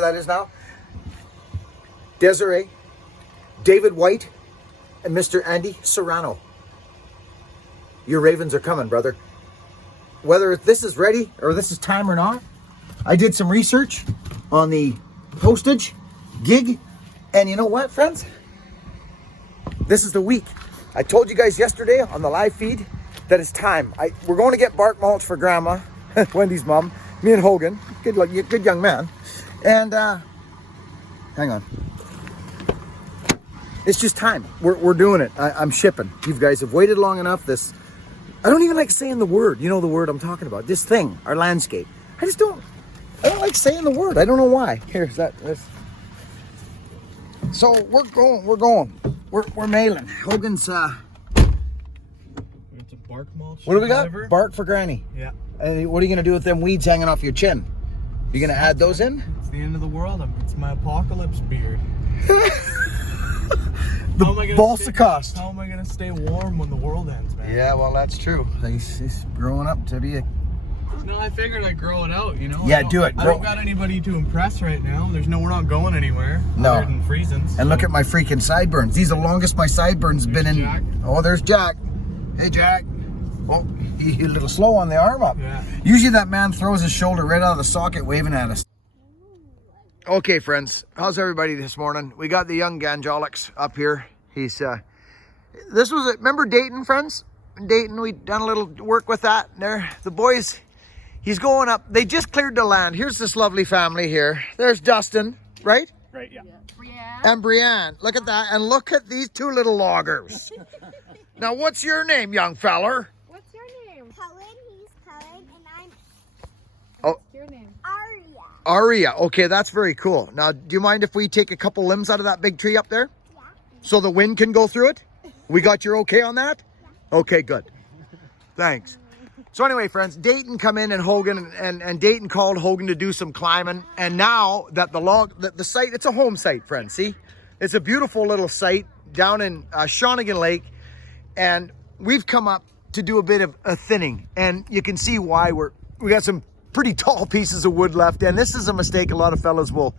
That is now Desiree, David White, and Mr. Andy Serrano. Your Ravens are coming, brother. Whether this is ready or this is time or not, I did some research on the postage gig, and you know what, friends? This is the week. I told you guys yesterday on the live feed that it's time. We're going to get bark mulch for Grandma, Wendy's mom, me and Hogan, good young man. And hang on. It's just time. We're doing it. I'm shipping. You guys have waited long enough. I don't even like saying the word. You know the word I'm talking about. This thing, our landscape. I don't like saying the word. I don't know why. Here's that. So we're going. We're mailing. Hogan's It's a bark mulch. what do we got? Whatever. Bark for Granny. Yeah. And what are you gonna do with them weeds hanging off your chin? You gonna add those in? It's the end of the world. It's my apocalypse beard. The balsa cost. How am I gonna stay warm when the world ends, man? Yeah, well, that's true. He's growing up to be a... No, I figured I'd grow it out, you know? Yeah, do it. I don't got anybody to impress right now. We're not going anywhere. No. Other than freezing. And look at my freaking sideburns. These are the longest my sideburns have been in. Jack. Oh, there's Jack. Hey, Jack. Oh, he's a little slow on the arm up. Yeah. Usually that man throws his shoulder right out of the socket waving at us. Okay, friends. How's everybody this morning? We got the young Ganjolics up here. This was it. Remember Dayton, friends? Dayton, we done a little work with that. There, the boys, he's going up. They just cleared the land. Here's this lovely family here. There's Dustin, right? Right, yeah. And Brianne. Look at that. And look at these two little loggers. Now, what's your name, young feller? What's your name? Cullen, he's Cullen, and I'm... Oh. What's your name? Aria. Aria. Okay, that's very cool. Now, do you mind if we take a couple limbs out of that big tree up there? Yeah. So the wind can go through it? We got your okay on that? Yeah. Okay, good. Thanks. So anyway, friends, Dayton come in and Hogan, and Dayton called Hogan to do some climbing. And now that the site, it's a home site, friends, see? It's a beautiful little site down in Shawnigan Lake. And we've come up to do a bit of a thinning. And you can see why we got some pretty tall pieces of wood left. And this is a mistake a lot of fellas will,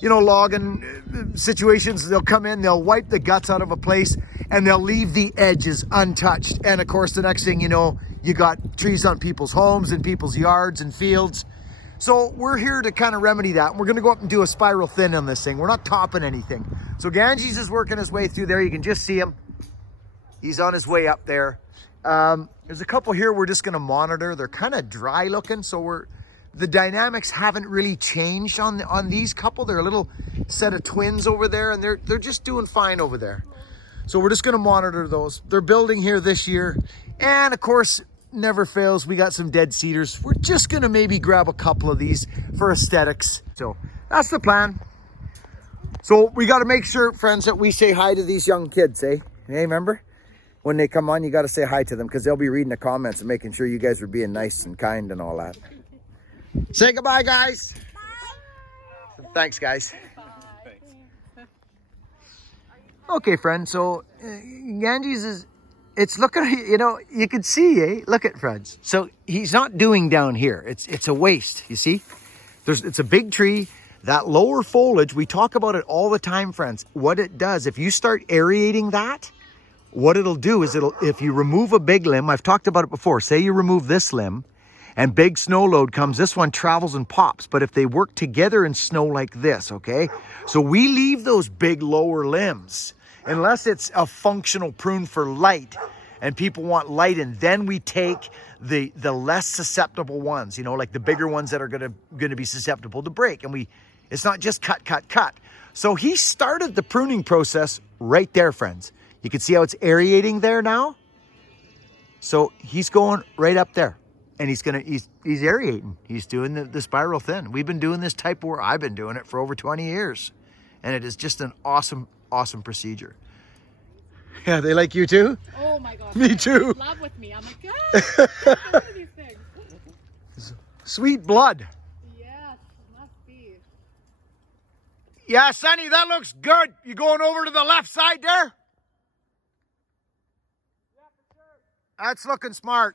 logging situations, they'll come in, they'll wipe the guts out of a place, and they'll leave the edges untouched. And of course, the next thing you know, you got trees on people's homes and people's yards and fields. So we're here to kind of remedy that. We're going to go up and do a spiral thin on this thing. We're not topping anything. So Ganges is working his way through there. You can just see him. He's on his way up there. There's a couple here we're just going to monitor. They're kind of dry looking, so the dynamics haven't really changed on these couple. They're a little set of twins over there, and they're just doing fine over there. So we're just going to monitor those. They're building here this year, and of course, never fails, we got some dead cedars. We're just going to maybe grab a couple of these for aesthetics. So that's the plan. So we got to make sure, friends, that we say hi to these young kids, eh? Hey, remember? When they come on, you got to say hi to them because they'll be reading the comments and making sure you guys are being nice and kind and all that. Say goodbye, guys. Bye. Thanks, guys. Thanks. Okay, friends. So Ganges it's looking, you can see, eh? Look at friends. So he's not doing down here. It's a waste, you see? It's a big tree. That lower foliage, we talk about it all the time, friends. What it does, if you start aerating that, what it'll do is if you remove a big limb, I've talked about it before, say you remove this limb and big snow load comes, this one travels and pops. But if they work together in snow like this, okay? So we leave those big lower limbs unless it's a functional prune for light and people want light, and then we take the less susceptible ones, like the bigger ones that are gonna be susceptible to break. And it's not just cut. So he started the pruning process right there, friends. You can see how it's aerating there now. So he's going right up there, and he's aerating. He's doing the spiral thin. We've been doing this type of work. I've been doing it for over 20 years, and it is just an awesome procedure. Yeah, they like you too? Oh my gosh. Me too. In love with me. I'm like, God, look at these things. Sweet blood. Yes, must be. Yeah, Sonny, that looks good. You going over to the left side there? That's looking smart.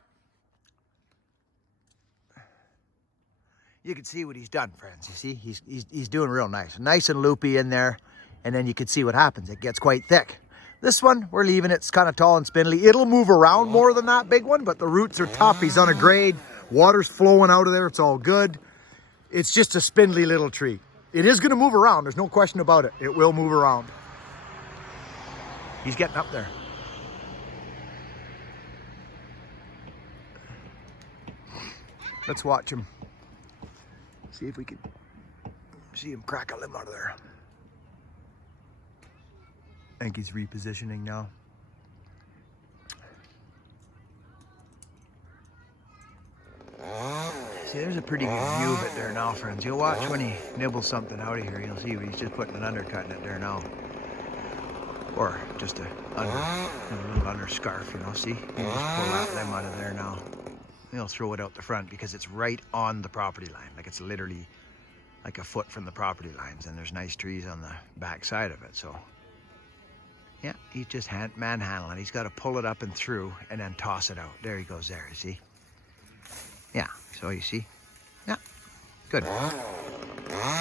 You can see what he's done, friends. You see, he's doing real nice. Nice and loopy in there. And then you can see what happens. It gets quite thick. This one, we're leaving it. It's kind of tall and spindly. It'll move around more than that big one, but the roots are tough. He's on a grade. Water's flowing out of there. It's all good. It's just a spindly little tree. It is going to move around. There's no question about it. It will move around. He's getting up there. Let's watch him. See if we can see him crack a limb out of there. I think he's repositioning now. See, there's a pretty good view of it there now, friends. You'll watch when he nibbles something out of here. You'll see he's just putting an undercut in it there now. Or just a little under scarf, you know, see? He'll just pull that limb out of there now. He'll throw it out the front because it's right on the property line. Like it's literally like a foot from the property lines, and there's nice trees on the back side of it. So yeah, he's just manhandling. He's got to pull it up and through and then toss it out. There he goes there, you see? Yeah, so you see? Yeah, good.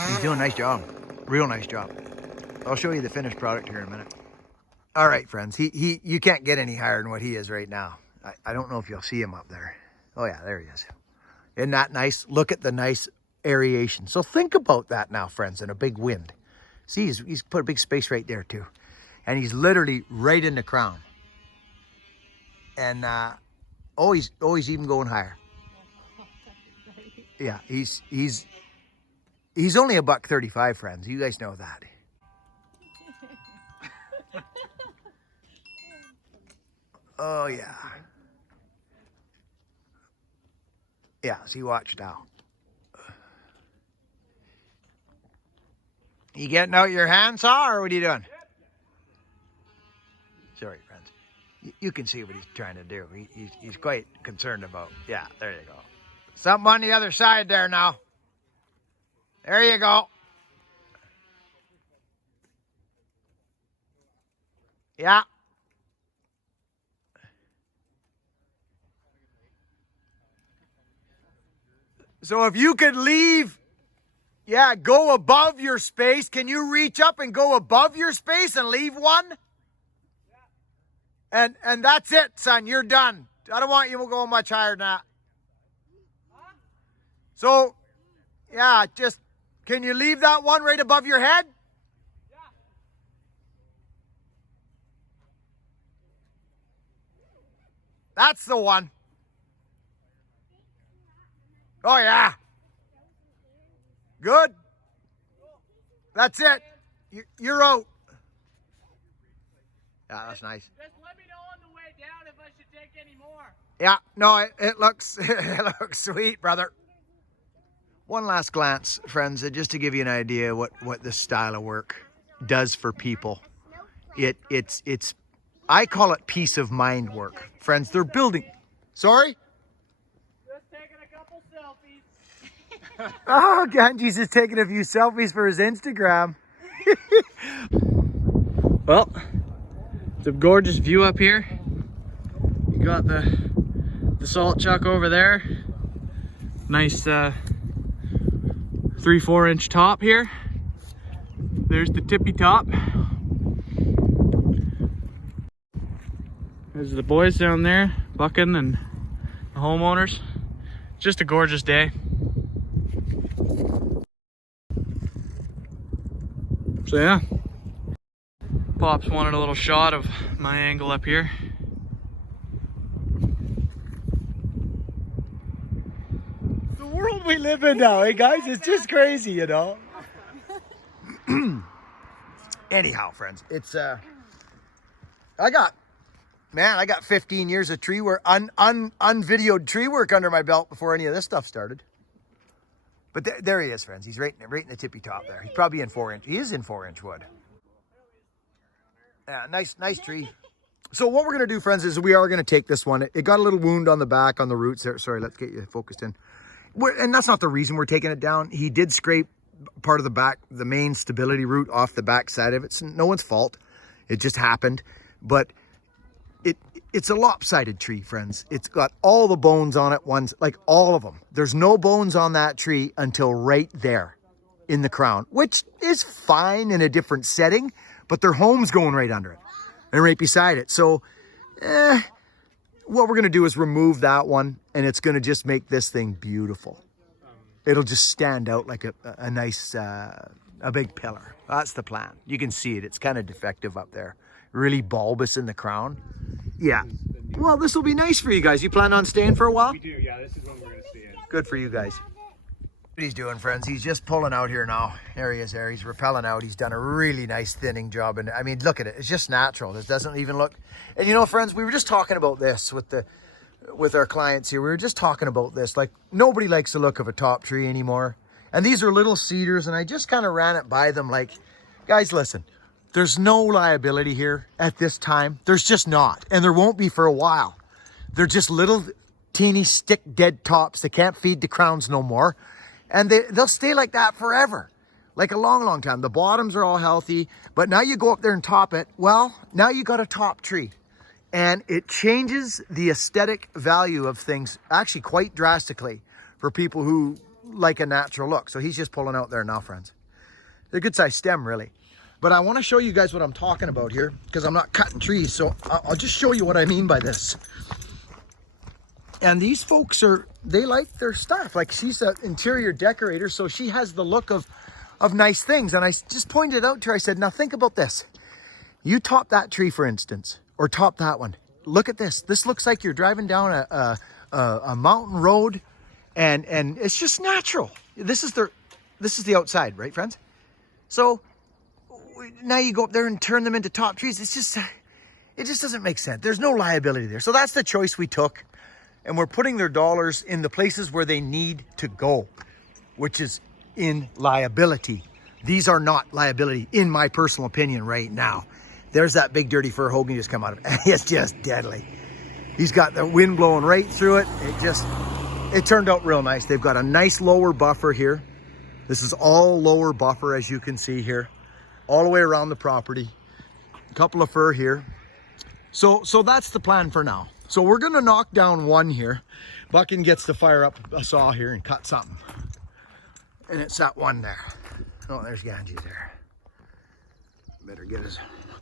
He's doing a nice job. Real nice job. I'll show you the finished product here in a minute. All right, friends, you can't get any higher than what he is right now. I don't know if you'll see him up there. Oh yeah, there he is. Isn't that nice? Look at the nice aeration. So think about that now, friends, in a big wind. See, he's put a big space right there too. And he's literally right in the crown. And he's even going higher. Yeah, he's only $135, friends. You guys know that. Oh yeah. Yeah, see, watch now. You getting out your handsaw, or what are you doing? Sorry, friends. You can see what he's trying to do. He's quite concerned about. Yeah, there you go. Something on the other side there now. There you go. Yeah. So if you could leave, yeah, go above your space. Can you reach up and go above your space and leave one? Yeah. And that's it, son. You're done. I don't want you to go much higher than that. So, yeah, just, can you leave that one right above your head? Yeah. That's the one. Oh, yeah. Good. That's it. You're out. Yeah, that's nice. Just let me know on the way down if I should take any more. Yeah, no, it looks it looks sweet, brother. One last glance, friends, just to give you an idea what this style of work does for people. It's I call it peace of mind work. Friends, they're building. Sorry? Just taking a couple selfies. Oh, Ganji's is taking a few selfies for his Instagram. Well, it's a gorgeous view up here. You got the salt chuck over there. Nice 3-4 inch top here. There's the tippy top. There's the boys down there, Buckin and the homeowners. Just a gorgeous day. So yeah, Pops wanted a little shot of my angle up here. The world we live in now, hey guys, it's just crazy, you know. Anyhow, friends, it's I got 15 years of tree work, unvideoed tree work under my belt before any of this stuff started. But there he is, friends. He's right in the tippy top there. He's probably in 4-inch. He is in 4-inch wood. Yeah, nice tree. So what we're gonna do, friends, is we are gonna take this one. It got a little wound on the back on the roots there. Sorry, let's get you focused in. And that's not the reason we're taking it down. He did scrape part of the back, the main stability root off the back side of it. It's no one's fault. It just happened. But it's a lopsided tree, friends. It's got all the bones on it, ones like all of them. There's no bones on that tree until right there in the crown, which is fine in a different setting, but their home's going right under it and right beside it. So, what we're gonna do is remove that one, and it's gonna just make this thing beautiful. It'll just stand out like a nice, a big pillar. That's the plan. You can see it. It's kind of defective up there. Really bulbous in the crown. Yeah. Well, this will be nice for you guys. You plan on staying for a while? We do, yeah. This is when we're going to see it. Good for you guys. What he's doing, friends, he's just pulling out here now. There he is there. He's rappelling out. He's done a really nice thinning job. And I mean, look at it. It's just natural. This doesn't even look... And you know, friends, we were just talking about this with our clients here. We were just talking about this. Like, nobody likes the look of a top tree anymore. And these are little cedars, and I just kind of ran it by them like, guys, listen, there's no liability here at this time. There's just not. And there won't be for a while. They're just little teeny stick dead tops. They can't feed the crowns no more. And they'll stay like that forever. Like a long, long time. The bottoms are all healthy. But now you go up there and top it. Well, now you got a top tree. And it changes the aesthetic value of things actually quite drastically for people who like a natural look. So he's just pulling out there now, friends. They're a good sized stem, really. But I want to show you guys what I'm talking about here, because I'm not cutting trees. So I'll just show you what I mean by this. And these folks they like their stuff. Like, she's an interior decorator, so she has the look of nice things. And I just pointed out to her, I said, now think about this. You top that tree, for instance, or top that one. Look at this. This looks like you're driving down a mountain road, and it's just natural. This is the outside, right, friends? So now you go up there and turn them into top trees. It just doesn't make sense. There's no liability there. So that's the choice we took. And we're putting their dollars in the places where they need to go, which is in liability. These are not liability, in my personal opinion, right now. There's that big dirty fur Hogan just come out of it. It's just deadly. He's got the wind blowing right through it. It turned out real nice. They've got a nice lower buffer here. This is all lower buffer, as you can see here, all the way around the property. A couple of fur here. So that's the plan for now. So we're gonna knock down one here. Buckin gets to fire up a saw here and cut something. And it's that one there. Oh, there's Ganji there. Better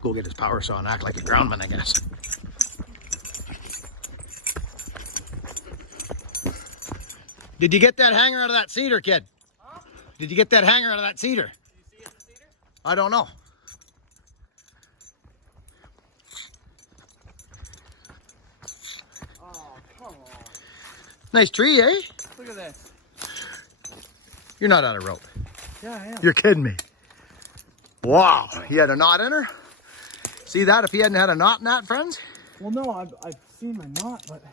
go get his power saw and act like a groundman, I guess. Did you get that hanger out of that cedar, kid? Huh? Did you get that hanger out of that cedar? Did you see it in the cedar? I don't know. Oh, come on. Nice tree, eh? Look at this. You're not out of rope. Yeah, I am. You're kidding me. Wow, he had a knot in her? See that? If he hadn't had a knot in that, friends? Well, no, I've seen my knot, but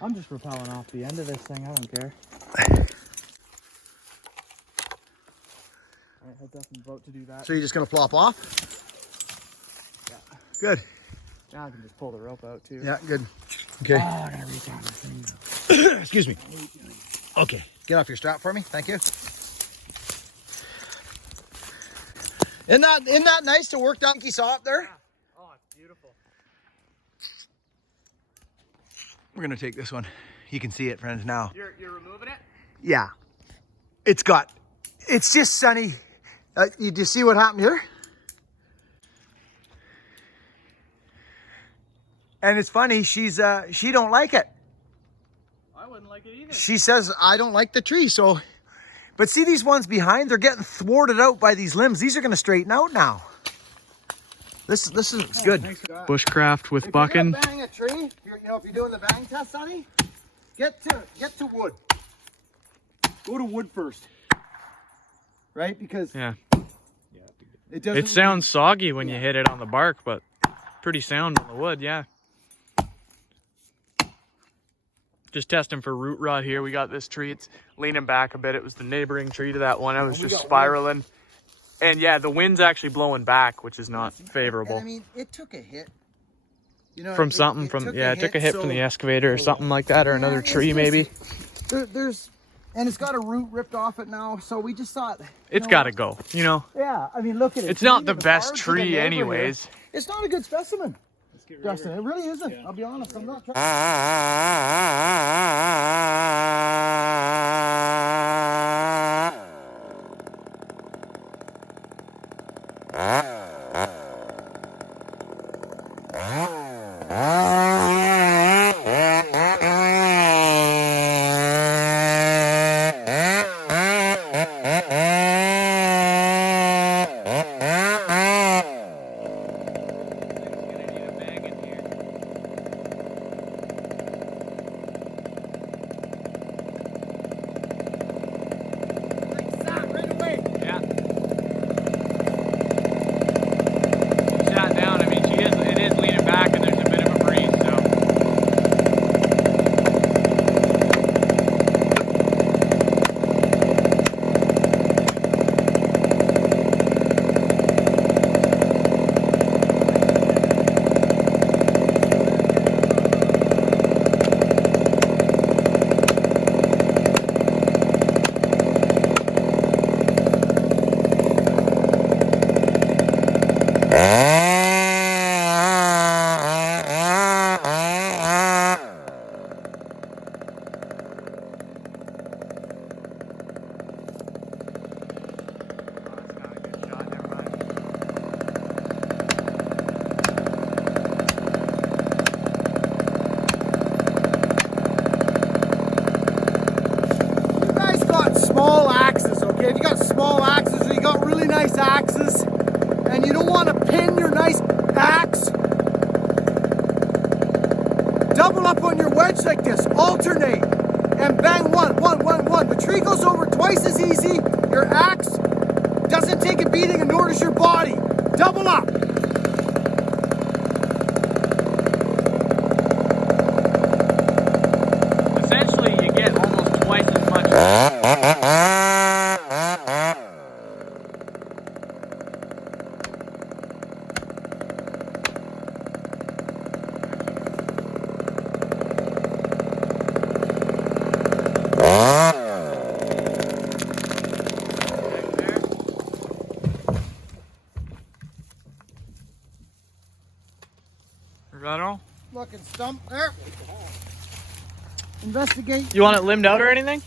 I'm just rappelling off the end of this thing. I don't care. Alright, heads up, I'm about to do that. So you're just gonna flop off? Yeah. Good. Now I can just pull the rope out too. Yeah, good. Okay. Oh, I gotta reach on this thing. Excuse me. Okay, get off your strap for me. Thank you. Isn't that nice to work that monkey saw up there? Yeah. Oh, it's beautiful. We're gonna take this one. You can see it, friends, now. You're removing it? Yeah. It's just sunny. You just see what happened here? And it's funny, she don't like it. I wouldn't like it either. She says, I don't like the tree, so... But see these ones behind? They're getting thwarted out by these limbs. These are going to straighten out now. This is good. Bushcraft with Buckin. If you're gonna bang a tree, if you're doing the bang test, honey, get to wood. Go to wood first, right? Because Yeah. it doesn't. It sounds soggy when you hit it on the bark, but pretty sound on the wood, yeah. Just testing for root rot here. We got this tree. It's leaning back a bit. It was the neighboring tree to that one. I was just spiraling. And yeah, the wind's actually blowing back, which is not favorable. And I mean, it took a hit. You know, From it something, took it took a hit from the excavator or something like that, or another it's tree just- maybe. And it's got a root ripped off it now, so we just thought... It's got to go, you know. Yeah, I mean, look at it. It's not the Even best ours to tree neighbor here, anyways. It's not a good specimen. brisket. Justin, it really isn't. I'll be honest. I'm not trying. Double up on your wedge like this, alternate, and bang one. The tree goes over twice as easy, your axe doesn't take a beating, and nor does your body. Double up. Essentially, you get almost twice as much. Right on. Buckin Stump there. Investigate. You want it limbed out or anything?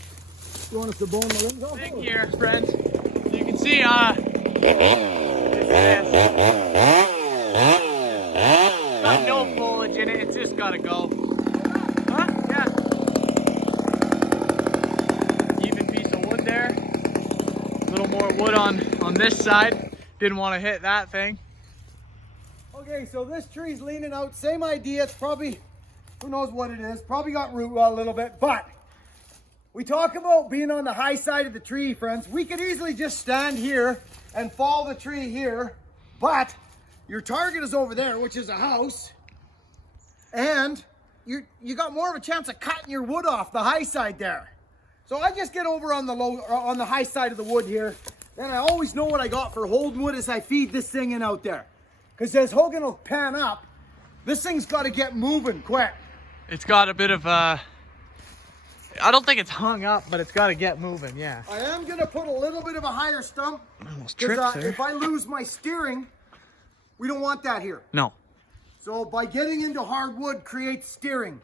You want us to bone the limbs off? Thing here, friends. You can see, got no foliage in it. It's just gotta go. Huh? Yeah. Even piece of wood there. A little more wood on this side. Didn't want to hit that thing. Okay, so this tree's leaning out. Same idea. It's probably, who knows what it is. Probably got root rot a little bit. But we talk about being on the high side of the tree, friends. We could easily just stand here and follow the tree here. But your target is over there, which is a house. And you got more of a chance of cutting your wood off the high side there. So I just get over on the high side of the wood here. Then I always know what I got for holding wood as I feed this thing in out there. Because as Hogan will pan up, this thing's got to get moving quick. It's got a bit of I don't think it's hung up, but it's got to get moving, yeah. I am going to put a little bit of a higher stump. Almost tripped there. If I lose my steering, we don't want that here. No. So by getting into hard wood creates steering.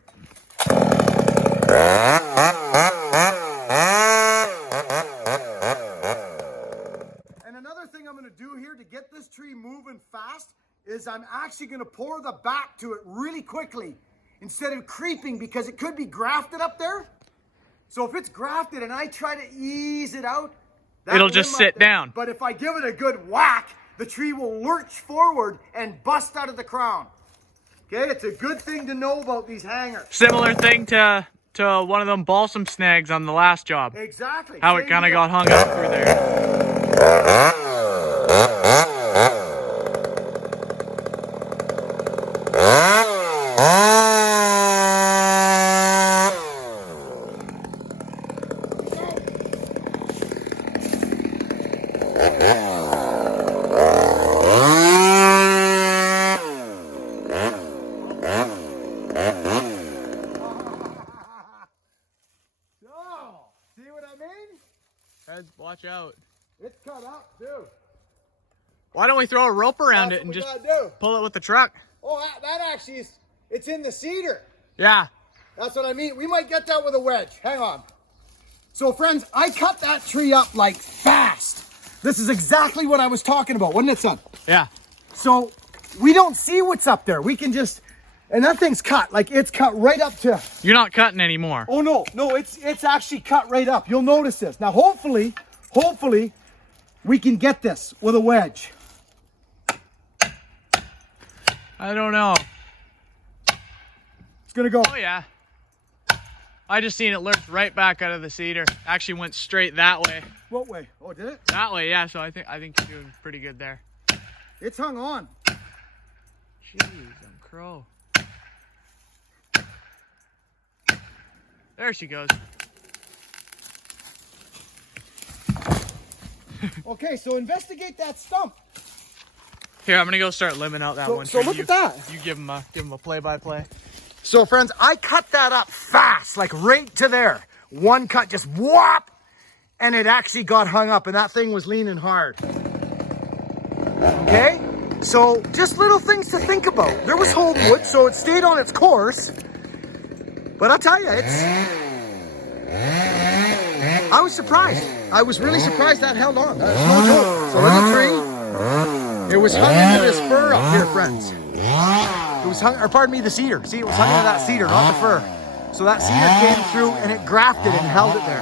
And another thing I'm going to do here to get this tree moving fast is I'm actually going to pour the back to it really quickly instead of creeping, because it could be grafted up there. So if it's grafted and I try to ease it out, it'll just sit down. But if I give it a good whack, the tree will lurch forward and bust out of the crown. Okay, it's a good thing to know about these hangers. Similar thing to one of them balsam snags on the last job. Exactly. How it kind of got hung up through there. See what I mean? Heads, watch out. It's cut up too. Why don't we throw a rope around That's it and what we just gotta do. pull it with the truck? Oh, that actually is, it's in the cedar. Yeah. That's what I mean. We might get that with a wedge. Hang on. So friends, I cut that tree up like fast. This is exactly what I was talking about, wasn't it, son? Yeah. So we don't see what's up there. We can just, and that thing's cut. Like it's cut right up to. You're not cutting anymore. Oh no, it's actually cut right up. You'll notice this. Now hopefully, we can get this with a wedge. I don't know. It's gonna go. Oh yeah. I just seen it lurch right back out of the cedar. Actually went straight that way. What way? Oh, did it? That way, yeah. So I think you're doing pretty good there. It's hung on. Jeez, I'm crow. There she goes. Okay, so investigate that stump. Here, I'm gonna go start limbing out that one. So tree. look at that. You give him a play-by-play. So friends, I cut that up fast, like right to there. One cut, just whop, and it actually got hung up, and that thing was leaning hard. Okay? So just little things to think about. There was whole wood, so it stayed on its course. But I'll tell you, I was surprised. I was really surprised that held on. That's no joke. So in the tree, it was hung into this fir up here, friends. It was hung, or pardon me, the cedar. See, it was hung into that cedar, not the fir. So that cedar came through and it grafted and held it there.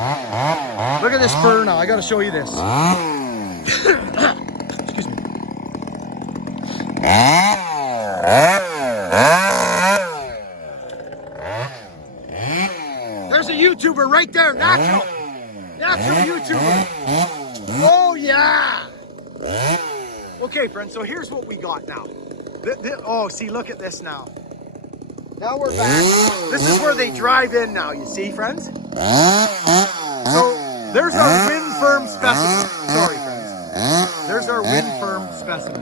Look at this fir now. I got to show you this. Excuse me. There's a YouTuber right there, natural YouTuber. Oh yeah. Okay, friends. So here's what we got now. Oh, see, look at this now. Now we're back. This is where they drive in now, you see, friends? So there's our wind firm specimen. Sorry, friends. There's our wind firm specimen.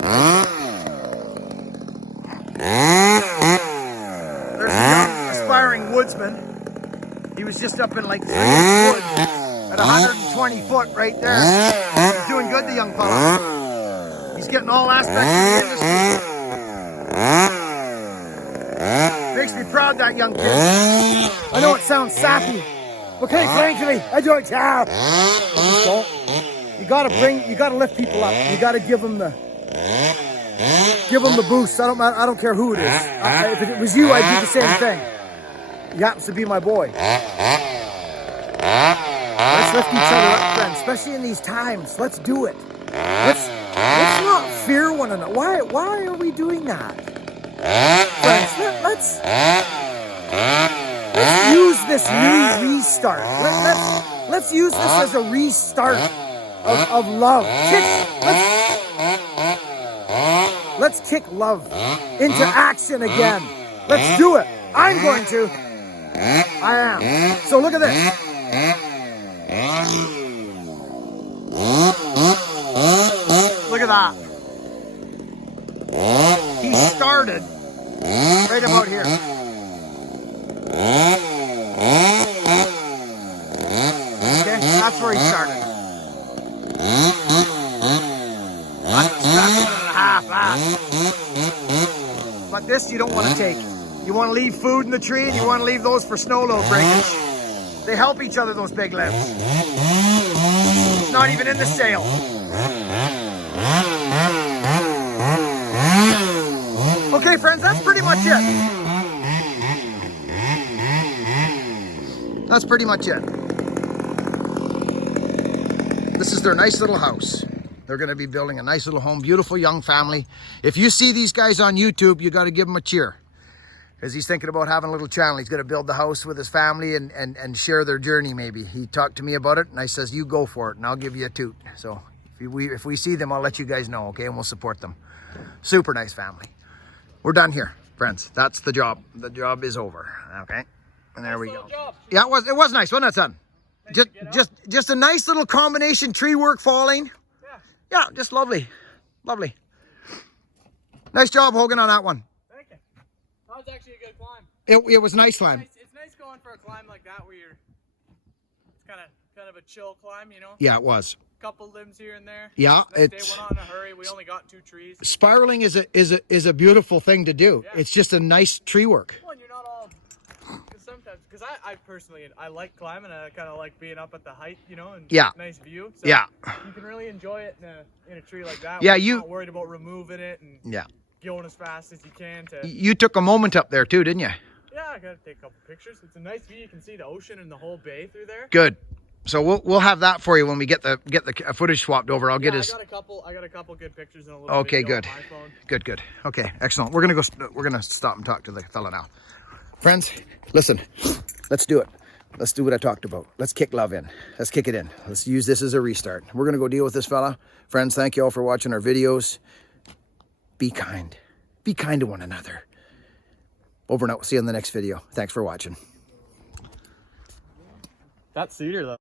There's a young aspiring woodsman. He was just up in like 3-inch wood at 120 foot right there. He's doing good, the young fella. He's getting all aspects of the industry. Makes me proud, that young kid. I know it sounds sappy. Okay, frankly, I don't have. You gotta lift people up. You gotta give them the boost. I don't care who it is. If it was you, I'd do the same thing. He happens to be my boy. Let's lift each other up, friends, especially in these times. Let's do it. Let's not fear one another. Why are we doing that? Friends, let's use this new restart. Let's use this as a restart of love. Let's kick love into action again. Let's do it. I'm going to. I am. So look at this. Look at that. He started right about here. Okay, that's where he started. But this you don't want to take. You want to leave food in the tree, and you want to leave those for snow load breakage. They help each other, those big limbs. It's not even in the sale. Okay, friends, that's pretty much it. That's pretty much it. This is their nice little house. They're going to be building a nice little home. Beautiful young family. If you see these guys on YouTube, you got to give them a cheer. Because he's thinking about having a little channel. He's going to build the house with his family and share their journey maybe. He talked to me about it and I says, you go for it and I'll give you a toot. So if we see them, I'll let you guys know, okay? And we'll support them. Super nice family. We're done here, friends. That's the job. The job is over, okay? And there we go. Yeah, it was nice, wasn't it, son? Just a nice little combination, tree work falling. Yeah, just lovely. Lovely. Nice job, Hogan, on that one. Thank you. That was actually a good climb. It was a nice climb. It's nice going for a climb like that where it's kind of a chill climb, you know? Yeah, it was. Couple limbs here and there. Yeah, They went on in a hurry. We we only got 2 trees. spiraling is a beautiful thing to do. Yeah. It's just a nice tree work. Well, and you're not all, because sometimes, because I personally, I like climbing, I kind of like being up at the height, you know, and Yeah. nice view. So Yeah. you can really enjoy it in a tree like that. Yeah, where you're you- not worried about removing it and Yeah. going as fast as you can to. You took a moment up there too, didn't you? Yeah, I gotta take a couple pictures. It's a nice view. You can see the ocean and the whole bay through there. Good. So we'll have that for you when we get the footage swapped over. I'll get Yeah, his. I got a couple good pictures and a little Okay, video good. on my phone. Good. Okay, excellent. We're gonna stop and talk to the fella now. Friends, listen. Let's do it. Let's do what I talked about. Let's kick love in. Let's kick it in. Let's use this as a restart. We're gonna go deal with this fella. Friends, thank you all for watching our videos. Be kind. Be kind to one another. Over and out. See you in the next video. Thanks for watching. That cedar though.